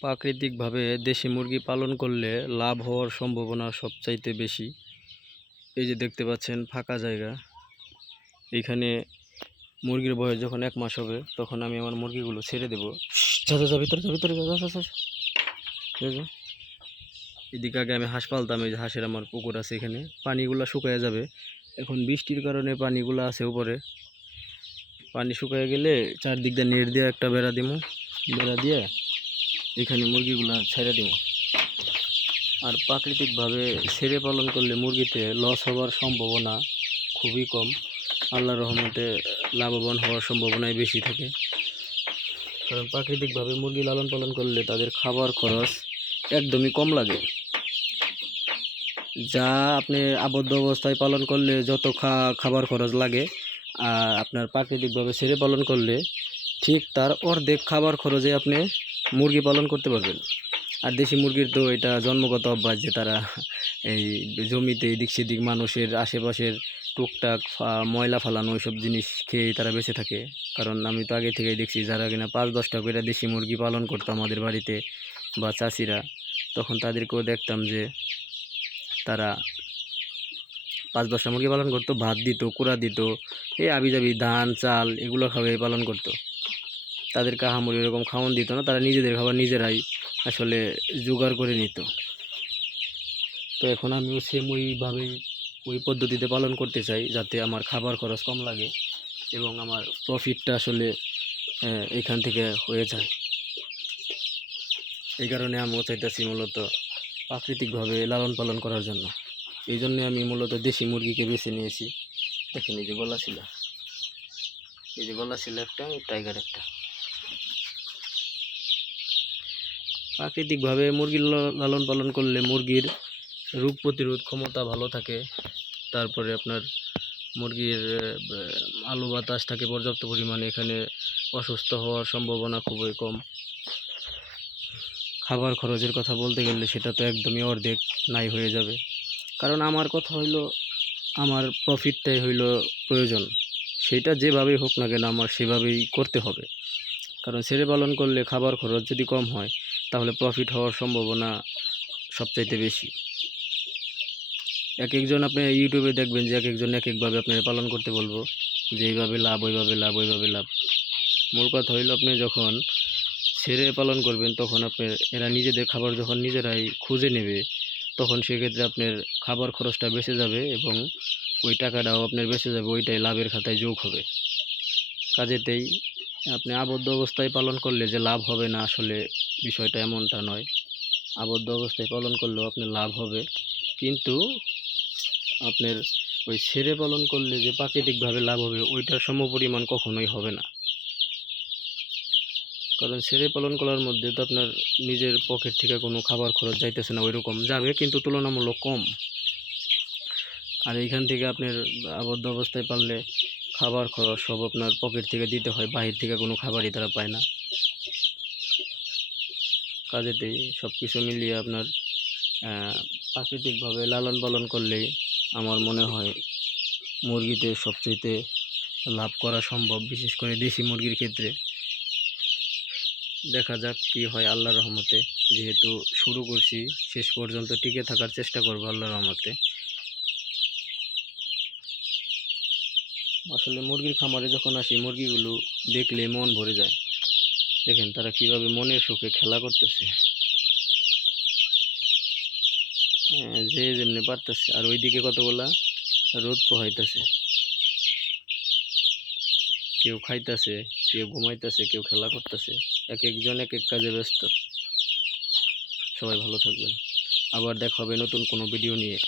প্রাকৃতিকভাবে দেশি মুরগি পালন করলে লাভ হওয়ার সম্ভাবনা সবচাইতে বেশি। এই যে দেখতে পাচ্ছেন ফাঁকা জায়গা, এইখানে মুরগির বয়স যখন 1 মাস হবে তখন আমি আমার মুরগিগুলো ছেড়ে দেবো। যা যা যা, ভিতরে যা, ভিতরে যা, যা, যা, যা, যা, যা। এদিকে আগে আমি হাঁস পালতাম, এই যে হাঁসের আমার পুকুর আছে, এখানে পানিগুলা শুকায় যাবে। এখন বৃষ্টির কারণে পানিগুলা আছে উপরে, পানি শুকায় গেলে চারদিক দিয়ে নেট দিয়ে একটা বেড়া দিমু, বেড়া দিয়ে এখানে মুরগিগুলা ছেড়ে দিব। আর প্রাকৃতিকভাবে ছেড়ে পালন করলে মুরগিতে লস হওয়ার সম্ভাবনা খুবই কম। আল্লাহর রহমতে লাভবান হওয়ার সম্ভাবনাই বেশি থাকে। কারণ প্রাকৃতিকভাবে মুরগি লালন পালন করলে তাদের খাবার খরচ একদমই কম লাগে। যা আপনি আবদ্ধ অবস্থায় পালন করলে যত খাবার খরচ লাগে, আর আপনার প্রাকৃতিকভাবে ছেড়ে পালন করলে ঠিক তার অর্ধেক খাবার খরচে আপনি মুরগি পালন করতে পারবেন। আর দেশি মুরগির তো এটা জন্মগত অভ্যাস যে তারা এই জমিতে এদিক সেদিক মানুষের আশেপাশের টুকটাক ময়লা ফালানো ওইসব জিনিস খেয়ে তারা বেঁচে থাকে। কারণ আমি তো আগে থেকেই দেখছি যারা কিনা 5-10টা করে দেশি মুরগি পালন করতো আমাদের বাড়িতে বা চাষিরা, তখন তাদেরকেও দেখতাম যে তারা 5-10টা মুরগি পালন করতো, ভাত দিত, কুড়া দিত, এই আবিজাবি ধান চাল এগুলো খাওয়াই পালন করতো। তাদেরকে আহামরি এরকম খাওয়ান দিত না, তারা নিজেদের খাবার নিজেরাই আসলে জোগাড় করে নিত। তো এখন আমিও সেম ওইভাবেই ওই পদ্ধতিতে পালন করতে চাই, যাতে আমার খাবার খরচ কম লাগে এবং আমার প্রফিটটা আসলে এখান থেকে হয়ে যায়। এই কারণে আমিও চাইতেছি মূলত প্রাকৃতিকভাবে লালন পালন করার জন্য। এই জন্যে আমি মূলত দেশি মুরগিকে বেছে নিয়েছি। দেখেন এই যে গলা ছিল, এই যে গলা ছিল একটা, টাইগার একটা। প্রাকৃতিকভাবে মুরগির লালন পালন করলে মুরগির রোগ প্রতিরোধ ক্ষমতা ভালো থাকে। তারপরে আপনার মুরগির আলো বাতাস থাকে পর্যাপ্ত পরিমাণে, এখানে অসুস্থ হওয়ার সম্ভাবনা খুবই কম। খাবার খরচের কথা বলতে গেলে সেটা তো একদমই অর্ধেক নাই হয়ে যাবে। কারণ আমার কথা হইলো আমার প্রফিটটাই হইলো প্রয়োজন, সেটা যেভাবেই হোক না কেন আমার সেভাবেই করতে হবে। কারণ ছেড়ে পালন করলে খাবার খরচ যদি কম হয় তাহলে প্রফিট হওয়ার সম্ভাবনা সবচাইতে বেশি। এক একজন আপনি ইউটিউবে দেখবেন যে এক একজন এক একভাবে আপনার পালন করতে বলবো, যে এইভাবে লাভ, ওইভাবে লাভ, ওইভাবে লাভ। মূল কথা হইলো আপনি যখন ছেড়ে পালন করবেন তখন আপনার এরা নিজেদের খাবার যখন নিজেরাই খুঁজে নেবে, তখন সেক্ষেত্রে আপনার খাবার খরচটা বেঁচে যাবে এবং ওই টাকাটাও আপনার বেঁচে যাবে, ওইটাই লাভের খাতায় যোগ হবে। কাজেতেই আপনি আবদ্ধ অবস্থায় পালন করলে যে লাভ হবে না, আসলে বিষয়টা এমনটা নয়। আবদ্ধ অবস্থায় পালন করলেও আপনার লাভ হবে, কিন্তু আপনার ওই ছেড়ে পালন করলে যে প্রাকৃতিকভাবে লাভ হবে ওইটার সমপরিমাণ কখনোই হবে না। কারণ ছেড়ে পালন করার মধ্যে তো আপনার নিজের পকেট থেকে কোনো খাবার খরচ যাইতেছে না, ওইরকম যাবে কিন্তু তুলনামূলক কম। আর এইখান থেকে আপনার আবদ্ধ অবস্থায় পারলে খাবার খরচ সব আপনার পকেট থেকে দিতে হয়, বাহির থেকে কোনো খাবারই তারা পায় না। কাজেতেই সব কিছু মিলিয়ে আপনার প্রাকৃতিকভাবে লালন পালন করলেই আমার মনে হয় মুরগিতে সবচেয়ে লাভ করা সম্ভব, বিশেষ করে দেশি মুরগির ক্ষেত্রে। দেখা যাক কি হয় আল্লাহর রহমতে। যেহেতু শুরু করছি, শেষ পর্যন্ত টিকে থাকার চেষ্টা করব আল্লাহর রহমতে। আসলে মুরগির খামারে যখন আসি মুরগিগুলো দেখলে মন ভরে যায়। দেখেন তারা কিভাবে মনের সুখে খেলা করতেছে, যে যেমনি পারতেছে। আর ওইদিকে কতগুলা রোদ পোহাইতেছে, কেউ খাইতেছে, কেউ ঘুমাইতেছে, কেউ খেলা করতেছে। এক একজন এক এক কাজে ব্যস্ত। সবাই ভালো থাকবেন, আবার দেখা হবে নতুন কোনো ভিডিও নিয়ে।